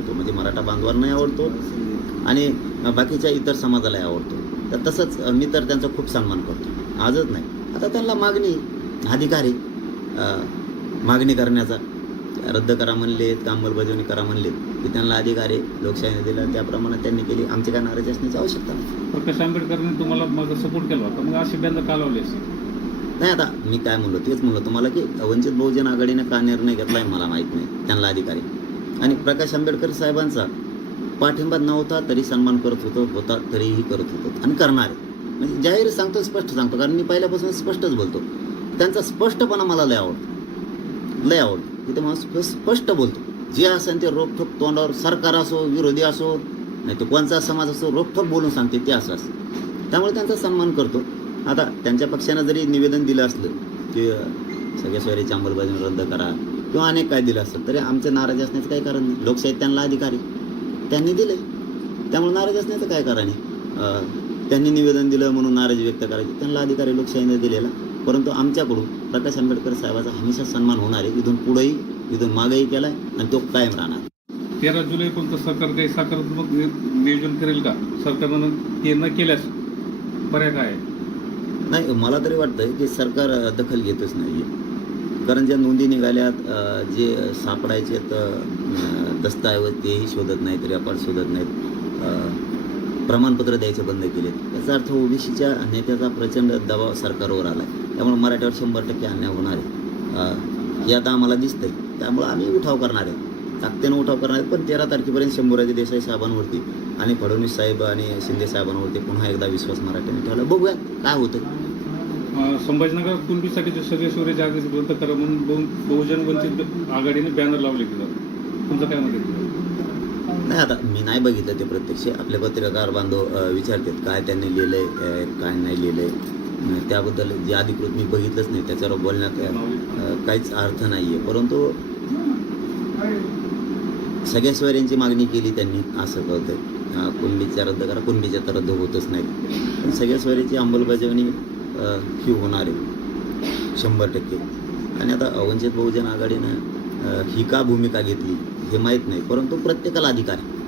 आवडतो. म्हणजे मराठा बांधवांनाही आवडतो आणि बाकीच्या इतर समाजालाही आवडतो. तर तसंच मी तर त्यांचा खूप सन्मान करतो. आजच नाही. आता त्यांना मागणी अधिकार आहे. मागणी करण्याचा. रद्द करा म्हणलेत का अंमलबजावणी करा म्हणलेत. की त्यांना अधिकार आहे. लोकशाहीने दिला त्याप्रमाणे त्यांनी केली. आमची काय नाराजी असण्याची आवश्यकता नाही. प्रकाश आंबेडकरांनी तुम्हाला मग सपोर्ट केला होता. मग असे बंद का लावले असते नाही आता मी काय म्हणलो तेच म्हणलो तुम्हाला की वंचित बहुजन आघाडीने का निर्णय घेतला आहे मला माहीत नाही. त्यांना अधिकारी. आणि प्रकाश आंबेडकर साहेबांचा पाठिंबा नव्हता तरी सन्मान करत होतो होता तरीही करत होतो आणि करणार. आहे म्हणजे जाहीर सांगतो स्पष्ट सांगतो कारण मी पहिल्यापासून स्पष्टच बोलतो. त्यांचा स्पष्टपणा मला लय आवडतो. लय आवडतो. तिथे मला स्पष्ट बोलतो. जे असेल ते रोखोक तोंडावर सरकार असो विरोधी असो नाही तो कोणचा समाज असो रोखोक बोलून सांगते ते असं असतं. त्यामुळे त्यांचा सन्मान करतो. आता त्यांच्या पक्षानं जरी निवेदन दिलं असलं की सगळे सगळ्या सोयरीची अंमलबजावणी रद्द करा किंवा अनेक काय दिलं असतं. तरी आमचे नाराज असण्याचं काही कारण नाही. लोकशाहीत त्यांना अधिकारी त्यांनी दिले त्यामुळे नाराज असण्याचं काय कारण आहे? त्यांनी निवेदन दिलं म्हणून नाराजी व्यक्त करायची. त्यांना अधिकारी लोकशाहीने दिलेला. परंतु आमच्याकडून प्रकाश आंबेडकर साहेबाचा हमेशा सन्मान होणार आहे. इथून पुढेही इथून मागेही केलाय आणि तो कायम राहणार. तेरा जुलै पर्यंत सरकार काही सकारात्मक नियोजन करेल का? सरकारनं ते न केल्यास पर्याय काय? नाही मला तरी वाटतं की सरकार दखल घेतच नाही आहे कारण ज्या नोंदी निघाल्यात जे सापडायचे तर दस्तऐवज तेही शोधत नाहीत रेकॉर्ड शोधत नाहीत प्रमाणपत्र द्यायचे बंद केलेत. याचा अर्थ ओबीसीच्या नेत्याचा प्रचंड दबाव सरकारवर आला आहे त्यामुळे मराठीवर शंभर टक्के अन्याय होणार आहे. हे आता आम्हाला दिसतंय. त्यामुळे आम्ही उठाव करणार आहे. ताकदीनं उठाव करणार आहे. पण तेरा तारखेपर्यंत शंभूराजे देसाई साहेबांवरती आणि फडणवीस साहेब आणि शिंदे साहेबांवरती पुन्हा एकदा विश्वास मराठ्याने ठेवला. बघूया काय होतं संभाजीनगर कुणबीसाठीचे सगळे सूर्य जागृती रद्द करा म्हणून बहुजन वंचित आघाडीने बॅनर लावले गेलं तुमचं काय मत नाही आता मी नाही बघितलं ते प्रत्यक्ष. आपले पत्रकार बांधव विचारतात काय त्यांनी लिहिलंय काय नाही लिहिलंय. त्याबद्दल जे अधिकृत मी बघितलंच नाही त्याच्यावर बोलण्यात काहीच अर्थ नाही आहे परंतु सगळ्या स्वैर्यांची मागणी केली त्यांनी असं कळतंय. कुणबीच्या रद्द करा कुणबीच्या तर रद्द होतच नाहीत पण सगळ्या स्वैर्याची अंमलबजावणी ही होणार आहे. शंभर टक्के. आणि आता वंचित बहुजन आघाडीनं ही का भूमिका घेतली हे माहीत नाही परंतु प्रत्येकाला अधिकार आहे.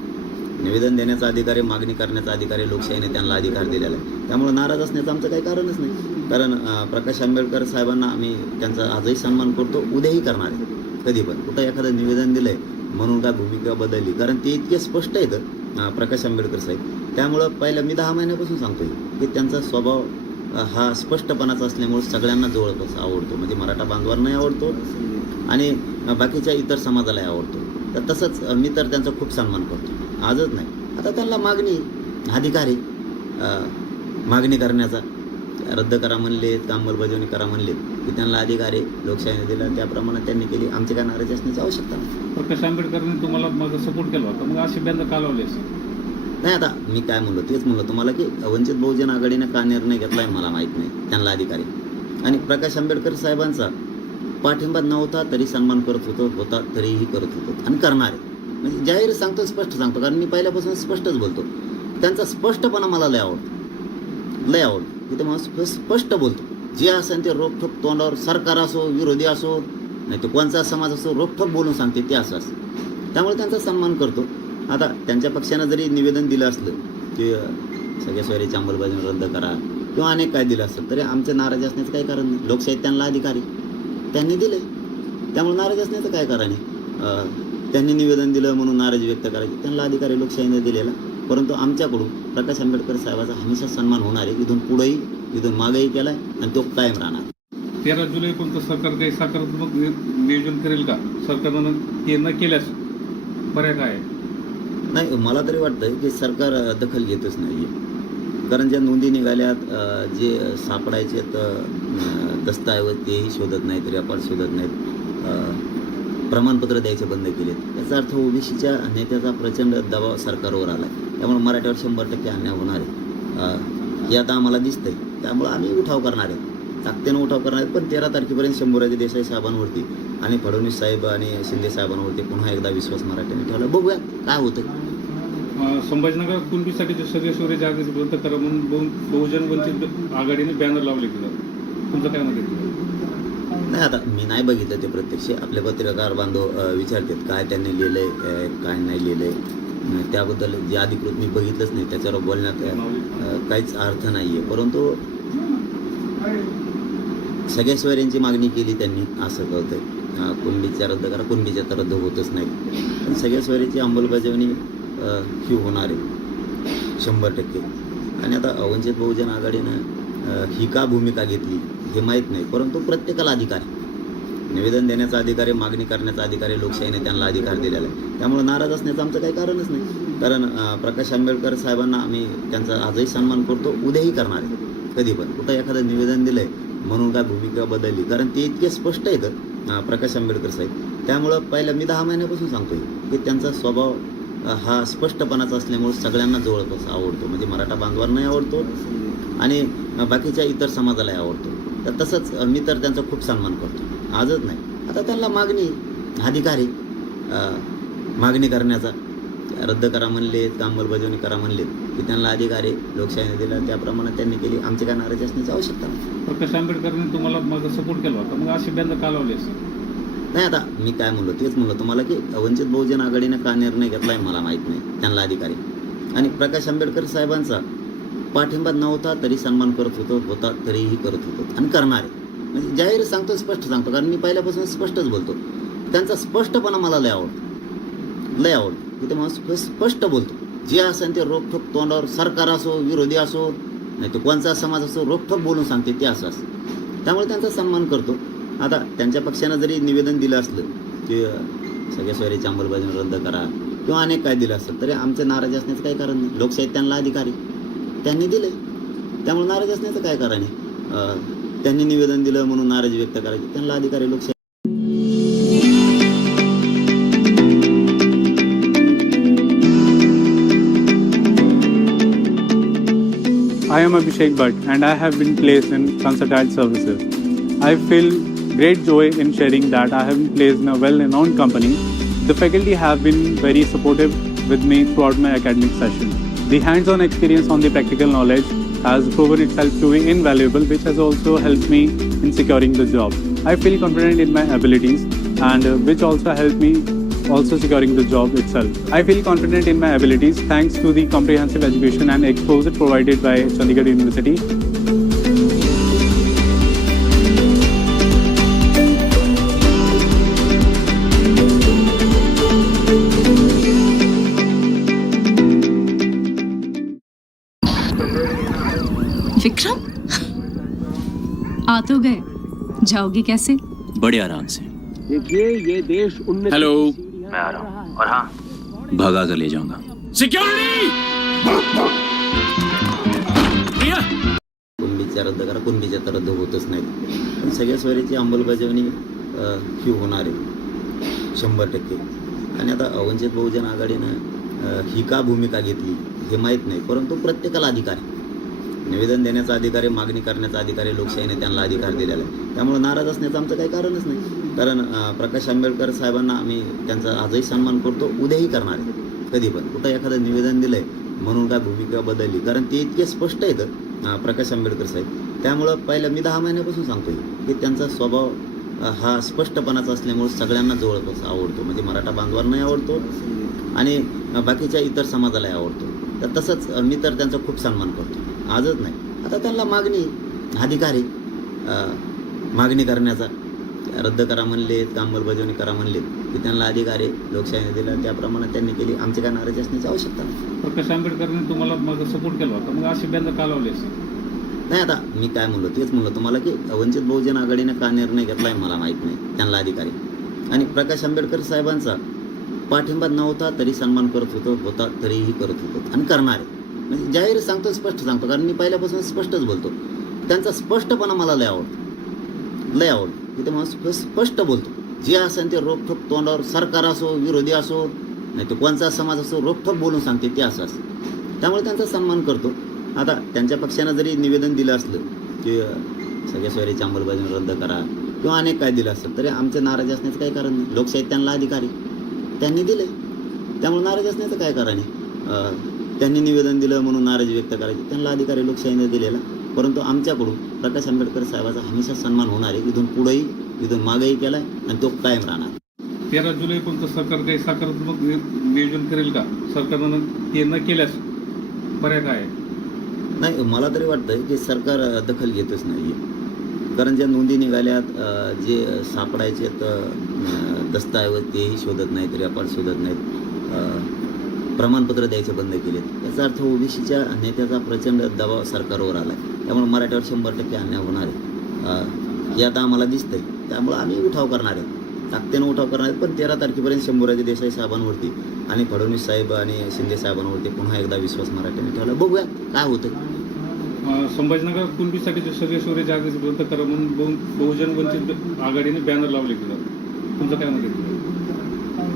निवेदन देण्याचा अधिकार आहे मागणी करण्याचा अधिकार आहे लोकशाहीने त्यांना अधिकार दिलेला आहे. त्यामुळे नाराज असण्याचं आमचं काही कारणच नाही. कारण प्रकाश आंबेडकर साहेबांना आम्ही त्यांचा आजही सन्मान करतो उद्याही करणार आहे. कधी पण. कुठं एखादं निवेदन दिलं आहे म्हणून काय भूमिका बदलली? कारण ते इतके स्पष्ट आहेत प्रकाश आंबेडकर साहेब. त्यामुळं पहिलं मी दहा महिन्यापासून सांगतोय की त्यांचा स्वभाव हा स्पष्टपणाचा असल्यामुळे सगळ्यांना जवळपास आवडतो. म्हणजे मराठा बांधवांनाही आवडतो आणि बाकीच्या इतर समाजालाही आवडतो. तर तसंच मी तर त्यांचा खूप सन्मान करतो. आजच नाही. आता त्यांना मागणी अधिकार आहे. मागणी करण्याचा. रद्द करा म्हणलेत अंमलबजावणी करा म्हणलेत की त्यांना अधिकार आहे. लोकशाहीने दिला त्याप्रमाणे त्यांनी केली. आमची काय नाराजी असण्याची आवश्यकता नाही. प्रकाश आंबेडकरांनी तुम्हाला मग सपोर्ट केला होता. मग असे बंद का नाही आता मी काय म्हणलो तेच म्हणलं तुम्हाला की वंचित बहुजन आघाडीने का निर्णय घेतला आहे मला माहीत नाही त्यांना अधिकारी आणि प्रकाश आंबेडकर साहेबांचा पाठिंबा नव्हता तरी सन्मान करत होतो होता तरीही करत होतो आणि करणार आहे. म्हणजे जाहीर सांगतो स्पष्ट सांगतो कारण मी पहिल्यापासून स्पष्टच बोलतो. त्यांचा स्पष्टपणा मला लय आवडतो. लय आवडतो. तिथे मला स्पष्ट बोलतो. जे असेल ते रोखोक तोंडावर सरकार असो विरोधी असो नाही तो कोणचा समाज असो रोखठोक बोलून सांगते ते असं असं त्यामुळे त्यांचा सन्मान करतो. आता त्यांच्या पक्षानं जरी निवेदन दिलं असलं की सगळ्या सोयरीची अंमलबजावणी रद्द करा किंवा अनेक काय दिलं असतं तरी आमचे नाराज असण्याचं काही कारण नाही. लोकशाही त्यांना अधिकारी त्यांनी दिले त्यामुळे नाराज असण्याचं काय कारण आहे? त्यांनी निवेदन दिलं म्हणून नाराजी व्यक्त करायची त्यांना अधिकारी लोकशाहीने दिलेला. परंतु आमच्याकडून प्रकाश आंबेडकर साहेबाचा हमेशा सन्मान होणार आहे. इथून पुढेही इथून मागेही केलाय आणि तो कायम राहणार. तेरा जुलै कोणतं सरकार काही सकारात्मक नियोजन करेल का? सरकारनं ते न केल्यास पर्याय काय आहे? नाही मला तरी वाटतं की सरकार दखल घेतच नाही आहे कारण ज्या नोंदी निघाल्यात जे सापडायचे तर दस्तऐवज तेही शोधत नाहीत रेकॉर्ड शोधत नाहीत प्रमाणपत्र द्यायचे बंद केलेत. याचा अर्थ ओबीसीच्या नेत्याचा प्रचंड दबाव सरकारवर आला आहे त्यामुळे मराठीवर शंभर टक्के अन्याय होणार आहे. हे आता आम्हाला दिसतंय. त्यामुळे आम्ही उठाव करणार आहे. ताकदीनं उठाव करणार आहेत पण तेरा तारखेपर्यंत शंभूराजे देसाई साहेबांवरती आणि फडणवीस साहेब आणि शिंदे साहेबांवरती पुन्हा एकदा विश्वास मराठीने ठेवला. बघूया काय होतं संभाजीनगर कुणबीसाठीचे सगळे सूर्य जागृती रद्द करा म्हणून बहुजन वंचित आघाडीने बॅनर लावले गेलं तुमचं काय मत नाही आता मी नाही बघितलं ते प्रत्यक्ष. आपले पत्रकार बांधव विचारतात काय त्यांनी लिहिलंय काय नाही लिहिलंय. त्याबद्दल जे अधिकृत मी बघितलंच नाही त्याच्यावर बोलण्यात काहीच अर्थ नाही आहे परंतु सगळ्या सोयऱ्यांची मागणी केली त्यांनी असं कळतंय. कुणबीच्या रद्द करा कुणबीच्या तर रद्द होतच नाही. पण सगळ्या सोयऱ्याची अंमलबजावणी ही होणार आहे. शंभर टक्के. आणि आता अवंचित बहुजन आघाडीनं ही का भूमिका घेतली हे माहीत नाही परंतु प्रत्येकाला अधिकार आहे. निवेदन देण्याचा अधिकार आहे मागणी करण्याचा अधिकार आहे लोकशाहीने त्यांना अधिकार दिलेला आहे. त्यामुळे नाराज असण्याचं आमचं काही कारणच नाही. कारण प्रकाश आंबेडकर साहेबांना आम्ही त्यांचा आजही सन्मान करतो उद्याही करणार आहे. कधी पण. कुठं एखादं निवेदन दिलंय म्हणून काय भूमिका बदलली. कारण ते इतके स्पष्ट आहेत प्रकाश आंबेडकर साहेब. त्यामुळं पहिलं मी दहा महिन्यापासून सांगतोय की त्यांचा स्वभाव हा स्पष्टपणाचा असल्यामुळे सगळ्यांना जवळपास आवडतो. म्हणजे मराठा बांधवांनाही आवडतो आणि बाकीच्या इतर समाजालाही आवडतो. तर तसंच मी तर त्यांचा खूप सन्मान करतो. आजच नाही. आता त्यांना मागणी अधिकार आहे. मागणी करण्याचा. रद्द करा म्हणलेत का अंमलबजावणी करा म्हणलेत. की त्यांना अधिकार आहे. लोकशाहीने दिला त्याप्रमाणे त्यांनी केली. आमची काय नाराजी असण्याची आवश्यकता नाही. प्रकाश आंबेडकरांनी तुम्हाला माझा सपोर्ट केला होता. मग असे बंद का लावली नाही आता मी काय म्हणलो तेच म्हणलो तुम्हाला की वंचित बहुजन आघाडीने का निर्णय घेतलाय मला माहीत नाही त्यांना अधिकारी. आणि प्रकाश आंबेडकर साहेबांचा पाठिंबा नव्हता तरी सन्मान करत होतो होता तरीही करत होतो. आणि करणार. आहे म्हणजे जाहीर सांगतो स्पष्ट सांगतो कारण मी पहिल्यापासून स्पष्टच बोलतो. त्यांचा स्पष्टपणा मला लय आवडतो. लय आवडतो. तिथे ते माणूस स्पष्ट बोलतो. जे असेल ते रोखोक तोंडावर सरकार असो विरोधी असो नाही तो कोणचा समाज असो रोखोक बोलून सांगते ते असं असतं. त्यामुळे त्यांचा सन्मान करतो. आता त्यांच्या पक्षानं जरी निवेदन दिलं असलं की सगळ्या सोयरीची अंमलबजावणी रद्द करा किंवा अनेक काय दिलं असतं तरी आमचे नाराज असण्याचं काही कारण नाही. लोकशाही त्यांना अधिकारी त्यांनी दिले त्यामुळे नाराज असण्याचं काय कारण आहे? त्यांनी निवेदन दिलं म्हणून नाराजी व्यक्त करायची त्यांना अधिकारी लोकशाही I am Abhishek Bhatt and I have been placed in Concertile Services. I feel great joy in sharing that I have been placed in a well-renowned company. The faculty have been very supportive with me throughout my academic session. The hands-on experience on the practical knowledge has proven itself to be invaluable which has also helped me in securing the job. I feel confident in my abilities and uh, which also helped me also securing the job itself. I feel confident in my abilities thanks to the comprehensive education and exposure provided by Chandigarh University. तो गए। जाओगे कैसे? बड़े आराम से। देखिए ये देश उन्नति हेलो मैं आ रहा हूँ और हाँ। भगा कर ले जाऊँगा। सिक्योरिटी कुणबीच्या रद्द करा रद्द होतच नाहीत पण सगळ्या सोयरीची अंमलबजावणी ही होणार आहे शंभर टक्के। आणि आता वंचित बहुजन आघाडीनं अ, ही का भूमिका घेतली हे माहीत नाही परंतु प्रत्येकाला अधिकार आहे. निवेदन देण्याचा अधिकार आहे मागणी करण्याचा अधिकार आहे लोकशाहीने त्यांना अधिकार दिलेला आहे. त्यामुळे नाराज असण्याचं आमचं काही कारणच नाही. कारण प्रकाश आंबेडकर साहेबांना आम्ही त्यांचा आजही सन्मान करतो उद्याही करणार आहे. कधी पण. कुठं एखादं निवेदन दिलं आहे म्हणून काय भूमिका बदलली? कारण ते इतके स्पष्ट आहेत प्रकाश आंबेडकर साहेब. त्यामुळं पहिलं मी दहा महिन्यापासून सांगतोय की त्यांचा स्वभाव हा स्पष्टपणाचा असल्यामुळे सगळ्यांना जवळपास आवडतो. म्हणजे मराठा बांधवांनाही आवडतो आणि बाकीच्या इतर समाजालाही आवडतो. तर तसंच मी तर त्यांचा खूप सन्मान करतो. आजच नाही. आता त्यांना मागणी अधिकार आहे मागणी करण्याचा. रद्द करा म्हणले का अंमलबजावणी करा म्हणले की त्यांना अधिकार आहे लोकशाहीने दिला त्याप्रमाणे त्यांनी केली. आमची काय नाराजी असण्याची आवश्यकता नाही. प्रकाश आंबेडकरने तुम्हाला माझा सपोर्ट केला होता. मग अशी बँड का लावली असं? नाही आता मी काय म्हणलो तेच म्हणलो तुम्हाला की वंचित बहुजन आघाडीने का निर्णय घेतलाय मला माहीत नाही त्यांना अधिकारी. आणि प्रकाश आंबेडकर साहेबांचा पाठिंबा नव्हता तरी सन्मान करत होतो होता तरीही करत होतो. आणि करणार आहे. म्हणजे जाहीर सांगतो स्पष्ट सांगतो. कारण मी पहिल्यापासून स्पष्टच बोलतो. त्यांचा स्पष्टपणा मला लय आवडतो. लय आवडतो. तिथे मला स्प- स्पष्ट बोलतो. जे असेल ते रोखठोक तोंडावर सरकार असो विरोधी असो नाही तो कोणचा समाज असो रोखठोक बोलून सांगते ते असं असतं. त्यामुळे त्यांचा सन्मान करतो. आता त्यांच्या पक्षानं जरी निवेदन दिलं असलं की सगळ्या सोयरीची अंमलबजावणी रद्द करा किंवा अनेक काय दिलं असतं तरी आमचे नाराज असण्याचं काही कारण नाही. लोकशाही त्यांना अधिकारी त्यांनी दिले त्यामुळे नाराज असण्याचं काय कारण आहे? त्यांनी निवेदन दिलं म्हणून नाराजी व्यक्त करायची. त्यांना अधिकारी लोकशाहीने दिलेला. परंतु आमच्याकडून प्रकाश आंबेडकर साहेबाचा हमेशा सन्मान होणार आहे. इथून पुढेही इथून मागही केला आहे आणि तो कायम राहणार. तेरा जुलैपर्यंत सरकार काही सकारात्मक नियोजन करेल का? सरकारनं ते न केल्यास पर्याय काय? नाही मला तरी वाटतं की सरकार दखल घेतच नाही कारण ज्या नोंदी निघाल्यात जे सापडायचे दस्तऐवज तेही शोधत नाहीत रेकॉर्ड शोधत नाहीत. प्रमाणपत्र द्यायचे बंद केलेत. याचा अर्थ ओबीसीच्या नेत्याचा प्रचंड दबाव सरकारवर आला आहे त्यामुळे मराठ्यावर शंभर टक्के अन्याय होणार आहे. हे आता आम्हाला दिसतंय. त्यामुळं आम्ही उठाव करणार आहे. ताकदीनं उठाव करणार आहे. पण तेरा तारखेपर्यंत शंभूराजे देसाई साहेबांवरती आणि फडणवीस साहेब आणि शिंदे साहेबांवरती पुन्हा एकदा विश्वास मराठ्यांनी ठेवला. बघूया काय होतं अं, संभाजीनगर कुणबीसाठीचे सगळे सूर्य जागृत रद्द करा म्हणून बहुजन वंचित आघाडीने बॅनर लावले गेलं तुमचं काय मत आहे?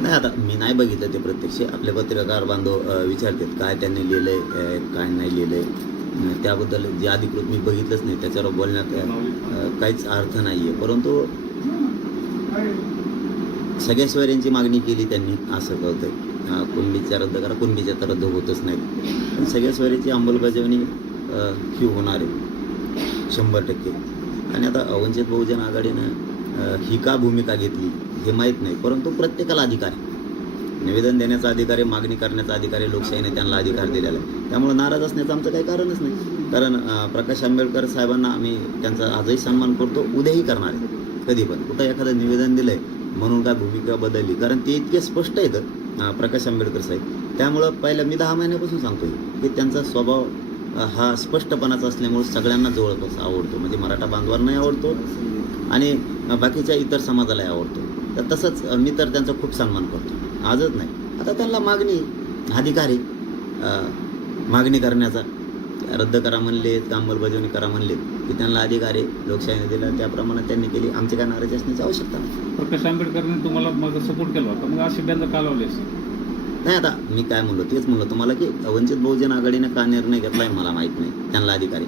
नाही आता मी नाही बघितलं ते प्रत्यक्ष. आपले पत्रकार बांधव विचारतात काय त्यांनी लिहिलंय आहे काय नाही लिहिलंय. आहे त्याबद्दल जे अधिकृत मी बघितलंच नाही त्याच्यावर बोलण्यात काहीच अर्थ नाही आहे परंतु सगळ्या सोयऱ्यांची मागणी केली त्यांनी असं कळतंय. अ, कुणबीच्या रद्द करा कुणबीच्या तर रद्द होतच नाहीत. पण सगळ्या सोयऱ्याची अंमलबजावणी ही होणार आहे. शंभर टक्के. आणि आता वंचित बहुजन आघाडीनं ही का भूमिका घेतली हे माहीत नाही परंतु प्रत्येकाला अधिकार आहे. निवेदन देण्याचा अधिकार आहे मागणी करण्याचा अधिकार आहे लोकशाहीने त्यांना अधिकार दिलेला आहे. त्यामुळे नाराज असण्याचं आमचं काही कारणच नाही. कारण प्रकाश आंबेडकर साहेबांना आम्ही त्यांचा आजही सन्मान करतो उद्याही करणार आहे. कधी पण. कुठं एखादं निवेदन दिलं आहे म्हणून काय भूमिका बदलली. कारण ते इतके स्पष्ट आहेत प्रकाश आंबेडकर साहेब. त्यामुळं पहिलं मी दहा महिन्यापासून सांगतोय की त्यांचा स्वभाव हा स्पष्टपणाचा असल्यामुळे सगळ्यांना जवळपास आवडतो. म्हणजे मराठा बांधवांनाही आवडतो आणि बाकीच्या इतर समाजालाही आवडतो. तर तसंच मी तर त्यांचा खूप सन्मान करतो. आजच नाही. आता त्यांना मागणी अधिकार आहे. मागणी करण्याचा. रद्द करा म्हणलेत अंमलबजावणी करा म्हणलेत की त्यांना अधिकार आहे. लोकशाहीने दिला त्याप्रमाणे त्यांनी केली. आमची काय नाराजी असण्याची आवश्यकता नाही. प्रकाश आंबेडकरांनी तुम्हाला माझा सपोर्ट केला होता. मग असे बॅनर का लावले नाही आता मी काय म्हणलो तेच म्हणलो तुम्हाला की वंचित बहुजन आघाडीने का निर्णय घेतला आहे मला माहीत नाही. त्यांना अधिकारी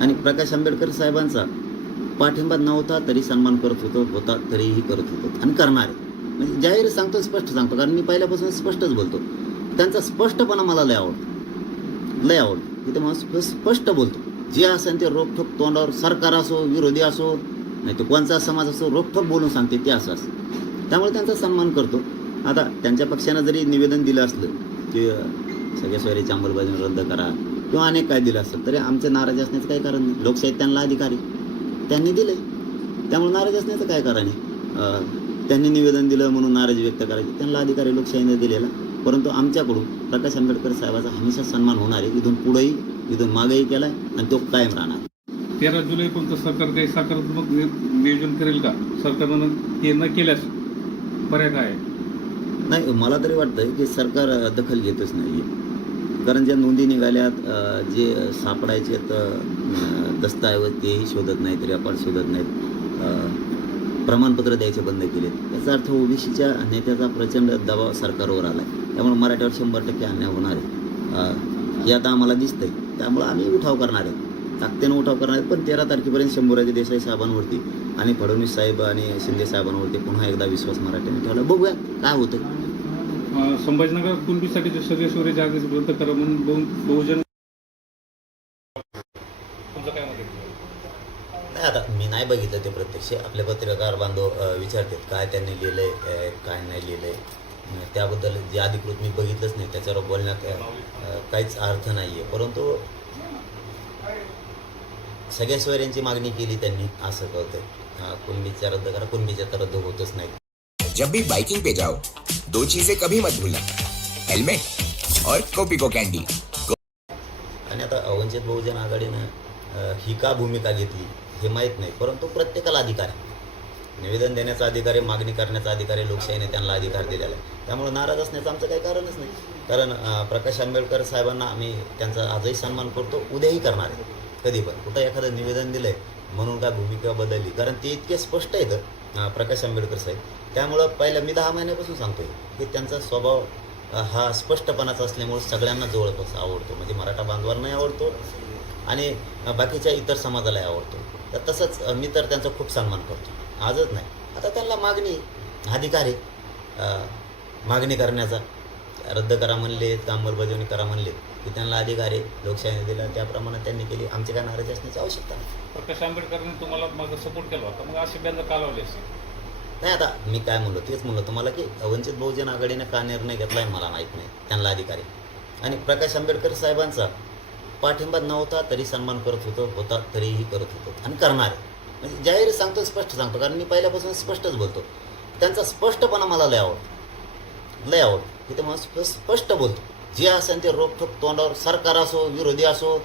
आणि प्रकाश आंबेडकर साहेबांचा पाठिंबा नव्हता तरी सन्मान करत होतो होता तरीही करत होतो. आणि करणार. आहे म्हणजे जाहीर सांगतो स्पष्ट सांगतो कारण मी पहिल्यापासून स्पष्टच बोलतो. त्यांचा स्पष्टपणा मला लय आवडतो. लय आवडतो. तिथे माणूस स्पष्ट बोलतो. जे असेल ते रोखठोक तोंडावर सरकार असो विरोधी असो नाही तो कोणचा समाज असो रोखठोक बोलून सांगते ते असं असतं. त्यामुळे त्यांचा सन्मान करतो. आता त्यांच्या पक्षानं जरी निवेदन दिलं असलं की सगळ्या सोयरीची अंमलबजावणी रद्द करा किंवा अनेक काय दिलं असतं तरी आमचे नाराज असण्याचं काही कारण नाही. लोकशाही त्यांना अधिकारी त्यांनी दिले त्यामुळे नाराज असण्याचं काय कारण आहे? त्यांनी निवेदन दिलं म्हणून नाराजी व्यक्त करायची. त्यांना अधिकारी लोकशाहीने दिलेला. परंतु आमच्याकडून प्रकाश आंबेडकर साहेबाचा हमेशा सन्मान होणार आहे. इथून पुढेही इथून मागेही केला आहे आणि तो कायम राहणार. तेरा जुलैपर्यंत सरकार काही सकारात्मक नियोजन करेल का? सरकारनं ते न केल्यास पर्याय काय? नाही मला तरी वाटतं की सरकार दखल घेतच नाही कारण ज्या नोंदी निघाल्यात जे सापडायचे दस्तऐवज तेही शोधत नाहीत रेकॉर्ड शोधत नाहीत. प्रमाणपत्र द्यायचे बंद केलेत. याचा अर्थ ओबीसीच्या नेत्याचा प्रचंड दबाव सरकारवर आला आहे त्यामुळे मराठ्यावर शंभर टक्के अन्याय होणार आहे. हे आता आम्हाला दिसतंय. त्यामुळं आम्ही उठाव करणार आहे. ताकदीनं उठाव करणार आहेत पण तेरा तारखेपर्यंत शंभूराजे देसाई साहेबांवरती आणि फडणवीस साहेब आणि शिंदे साहेबांवरती पुन्हा एकदा विश्वास मराठ्याने ठेवला. बघूया काय होतं अं, संभाजीनगर कुणबीसाठीचे सगळे सूर्य जागृत रद्द करा म्हणून बहुजन तुमचं काय मत आहे? नाही आता मी नाही बघितलं ते प्रत्यक्ष. आपले पत्रकार बांधव विचारतात काय त्यांनी लिहिलंय काय नाही लिहिलंय? त्याबद्दल जे अधिकृत मी बघितलंच नाही त्याच्यावर बोलण्यात काहीच अर्थ नाही आहे परंतु सगळ्या सोयऱ्यांची मागणी केली त्यांनी असं कळतंय. कुणबीच्या रद्द करा कुणबीच्या तर रद्द होतच नाहीत जब भी बाइकिंग पे जाओ दो चीजें कभी मत भूलना। हेलमेट और कोपिको कैंडी। आणि आता वंचित बहुजन आघाडीनं ही का भूमिका घेतली? हे माहीत नाही परंतु प्रत्येकाला अधिकार आहे. निवेदन देण्याचा अधिकार आहे मागणी करण्याचा अधिकार आहे लोकशाहीने त्यांना अधिकार दिलेला आहे. त्यामुळे नाराज असण्याचं आमचं काही कारणच नाही. कारण प्रकाश आंबेडकर साहेबांना आम्ही त्यांचा आजही सन्मान करतो उद्याही करणार आहे. कधी पण. कुठं एखादं निवेदन दिलंय म्हणून काय भूमिका बदलली? कारण ते इतके स्पष्ट आहेत प्रकाश आंबेडकर साहेब. त्यामुळं पहिलं मी दहा महिन्यापासून सांगतोय की त्यांचा स्वभाव हा स्पष्टपणाचा असल्यामुळे सगळ्यांना जवळपास आवडतो. म्हणजे मराठा बांधवांनाही आवडतो आणि बाकीच्या इतर समाजालाही आवडतो. तर तसंच मी तर त्यांचा खूप सन्मान करतो. आजच नाही. आता त्यांना मागणी अधिकार आहे. मागणी करण्याचा. रद्द करा म्हणले अंमलबजावणी करा म्हणले की त्यांना अधिकार आहे लोकशाहीने दिला त्याप्रमाणे त्यांनी केली. आमची काय नाराजी असण्याची आवश्यकता नाही. प्रकाश आंबेडकरांनी तुम्हाला माझा सपोर्ट केला होता. मग असे बॅनर का लावले नाही आता मी काय म्हणलो तेच म्हणलो तुम्हाला की वंचित बहुजन आघाडीने का निर्णय घेतला आहे मला माहीत नाही. त्यांना अधिकार आणि प्रकाश आंबेडकर साहेबांचा पाठिंबा नव्हता तरी सन्मान करत होतो होता तरीही करत होतो. आणि करणार. आहे म्हणजे जाहीर सांगतो स्पष्ट सांगतो कारण मी पहिल्यापासून स्पष्टच बोलतो. त्यांचा स्पष्टपणा मला लय आवडतो. लय आवडतो. की ते मला स्पष्ट बोलतो. जे असेल ते रोखठोक तोंडावर सरकार असो विरोधी असो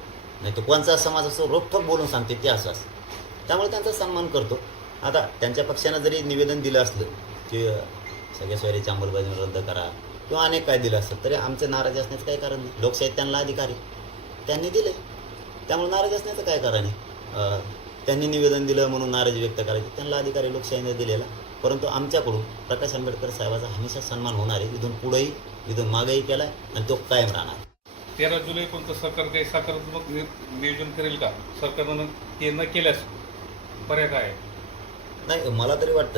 नाही तो कोणचा समाज असो रोखठोक बोलून सांगते ते असं असं त्यामुळे त्यांचा सन्मान करतो. आता त्यांच्या पक्षानं जरी निवेदन दिलं असलं की सगळ्या सोयरीची अंमलबजावणी रद्द करा किंवा अनेक काय दिलं असतं तरी आमचे नाराज असण्याचं काही कारण नाही. लोकशाही त्यांना अधिकारी त्यांनी दिले त्यामुळे नाराज असण्याचं काय कारण आहे? त्यांनी निवेदन दिलं म्हणून नाराजी व्यक्त करायची. त्यांना अधिकारी लोकशाहीने दिलेला. परंतु आमच्याकडून प्रकाश आंबेडकर साहेबाचा हमेशा सन्मान होणार आहे. इथून पुढेही इथून मागेही केला आणि तो कायम राहणार. तेरा जुलैपर्यंत सरकार काही सकारात्मक नियोजन करेल का? सरकारनं ते न केल्यास पर्याय काय? नाही मला तरी वाटतं